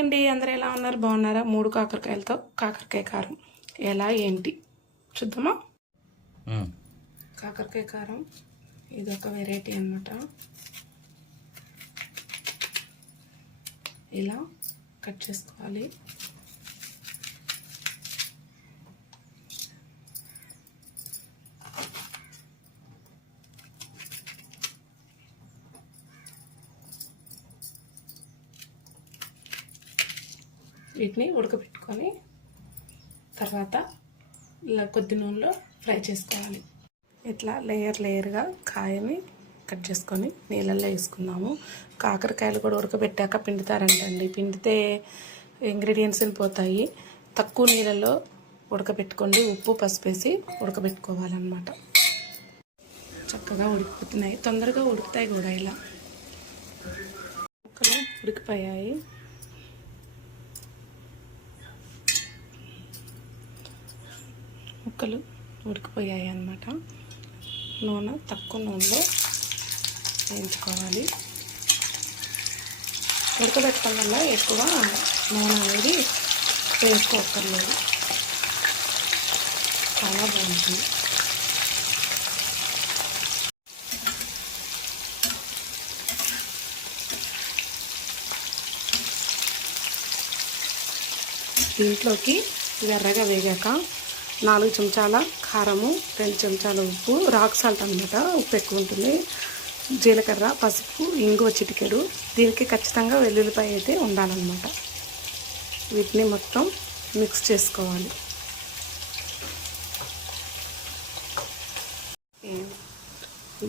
అండి? అందరూ ఎలా ఉన్నారు? బాగున్నారా? మూడు కాకరకాయలతో కాకరకాయ కారం ఎలా? ఏంటి? చూద్దామా. కాకరకాయ కారం. ఇది ఒక వెరైటీ అన్నమాట. ఇలా కట్ చేసుకోవాలి. వీటిని ఉడకబెట్టుకొని తర్వాత ఇలా కొద్ది నూనెలో ఫ్రై చేసుకోవాలి. ఇట్లా లేయర్ లేయర్గా కాయని కట్ చేసుకొని నీళ్ళల్లో వేసుకున్నాము కాకరకాయలు కూడా ఉడకబెట్టాక పిండుతారంటండి. పిండితే ఇంగ్రీడియంట్స్ పోతాయి తక్కువ నీళ్ళలో ఉడకబెట్టుకోండి. ఉప్పు పసుపు వేసి ఉడకబెట్టుకోవాలన్నమాట. చక్కగా ఉడికిపోతున్నాయి. తొందరగా ఉడుకుతాయి కూడా ఇలా. ముక్కలు ఉడికిపోయాయి. ముక్కలు ఉడికిపోయాయి అన్నమాట. నూనె తక్కువ నూనెలో వేయించుకోవాలి. ఉడకబెట్టడం వల్ల ఎక్కువ నూనె అనేది వేసుకోక్కర్లేదు. చాలా బాగుంటుంది. దీంట్లోకి ఎర్రగా వేగాక నాలుగు చెంచాల కారము రెండు చెంచాల ఉప్పు రాక్ సాల్ట్ అనమాట ఉప్పు ఎక్కువ ఉంటుంది. జీలకర్ర పసుపు ఇంగువ చిటికెడు. దీనికి ఖచ్చితంగా వెల్లుల్లిపాయ అయితే ఉండాలన్నమాట. వీటిని మొత్తం మిక్స్ చేసుకోవాలి.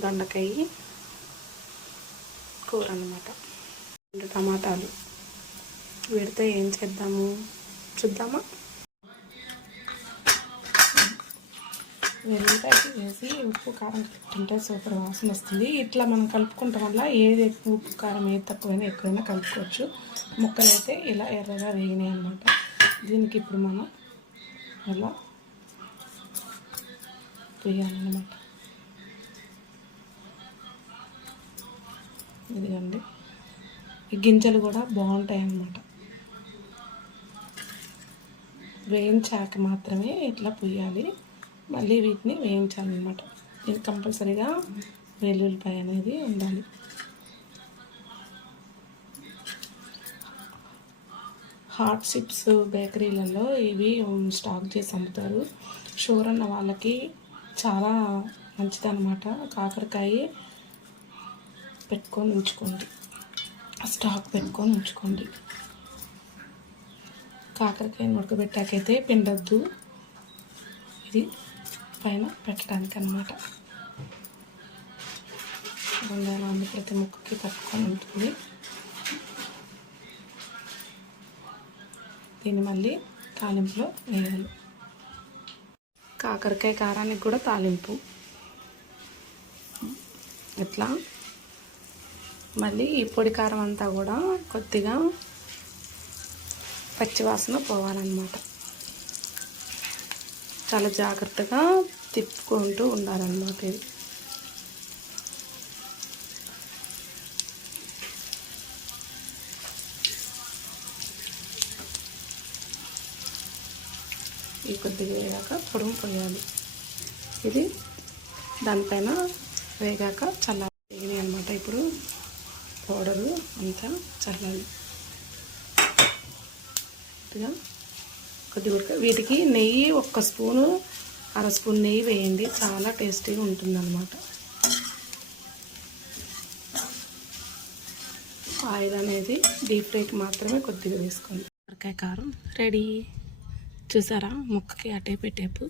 దొండకాయ కూర అనమాట రెండు టమాటాలు. విడితే ఏం చేద్దాము? చూద్దామా? వెల్లిపాయ వేసి ఉప్పు కారం కలుపుకుంటే సూపర్ వాసన వస్తుంది. ఇట్లా మనం కలుపుకుంటాం వల్ల ఏది ఎక్కువ ఉప్పు కారం ఏది తక్కువైనా ఎక్కువైనా కలుపుకోవచ్చు. ముక్కలు అయితే ఇలా ఎర్రగా వేగినాయి అనమాట దీనికి ఇప్పుడు మనం అలా వేయాలన్నమాట. ఇదిగండి. ఈ గింజలు కూడా బాగుంటాయి అన్నమాట. వేయించాక మాత్రమే ఇట్లా పొయ్యాలి. మళ్ళీ వీటిని వేయించాలన్నమాట. ఇది కంపల్సరీగా వెల్లుల్లిపాయ అనేది ఉండాలి. హాట్ చిప్స్ బేకరీలలో ఇవి స్టాక్ చేసి అమ్ముతారు. షూర్ అన్న వాళ్ళకి చాలా మంచిదన్నమాట. కాకరకాయ పెట్టుకొని ఉంచుకోండి. స్టాక్ పెట్టుకొని ఉంచుకోండి. కాకరకాయని ఉడకబెట్టాకైతే పిండద్దు. ఇది పైన పెట్టడానికి అనమాట బంగాళాన్ని ప్రతి ముక్కకి పట్టుకొని ఉంటుంది. దీన్ని మళ్ళీ తాలింపులో వేయాలి. కాకరకాయ కారానికి కూడా తాలింపు. ఇట్లా మళ్ళీ ఈ పొడి కారం అంతా కూడా కొద్దిగా పచ్చివాసన పోవాలన్నమాట. చాలా జాగ్రత్తగా తిప్పుకుంటూ ఉండాలన్నమాట ఇది. ఈ కొద్దిగా వేగాక పొడుము పోయాలి. ఇది దానిపైన వేగాక చల్లాలి వేగినాయి అనమాట ఇప్పుడు పౌడరు అంతా చల్లాలి. ఇదిగా కొద్దిగా వీటికి నెయ్యి ఒక్క స్పూను అర స్పూన్ నెయ్యి వేయండి. చాలా టేస్టీగా ఉంటుందన్నమాట. ఆయిల్ అనేది డీప్ ఫ్రైకి మాత్రమే కొద్దిగా వేసుకోండి. ఉరకాయ కారం రెడీ. చూసారా? ముక్కకి అటే పెట్టేపు.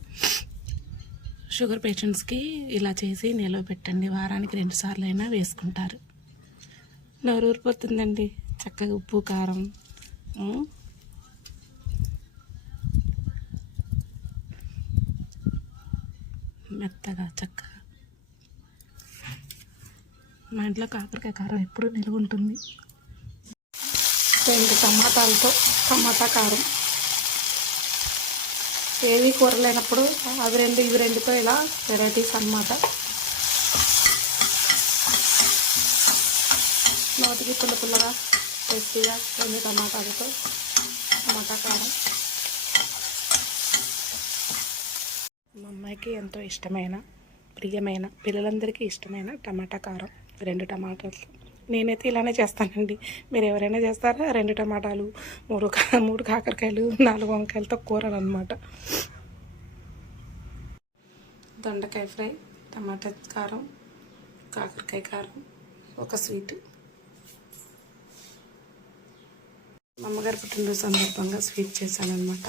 షుగర్ పేషెంట్స్కి ఇలా చేసి నిలవ పెట్టండి. వారానికి రెండు సార్లు అయినా వేసుకుంటారు. నోరు ఊరిపోతుందండి చక్కగా ఉప్పు కారం మెత్తగా చక్కగా. మా ఇంట్లో కాకరకాయ కారం ఎప్పుడు నిలువ ఉంటుంది. రెండు టమాటాలతో టమాటా కారం. ఏది కూర లేనప్పుడు అవి రెండు ఇవి రెండుతో ఇలా వెరైటీస్ అన్నమాట. నోటికి పుల్ల పుల్లగా టేస్టీగా రెండు టమాటాలతో టమాటా కారం. మా ఎంతో ఇష్టమైన ప్రియమైన పిల్లలందరికీ ఇష్టమైన టమాటా కారం రెండు టమాటాలు. నేనైతే ఇలానే చేస్తానండి. మీరు ఎవరైనా చేస్తారా? రెండు టమాటాలు మూడు కా మూడు కాకరకాయలు నాలుగు వంకాయలతో కూరలు అనమాట దొండకాయ ఫ్రై టమాటా కారం కాకరకాయ కారం ఒక స్వీట్. మా అమ్మగారి పుట్టినరోజు సందర్భంగా స్వీట్ చేశాను అనమాట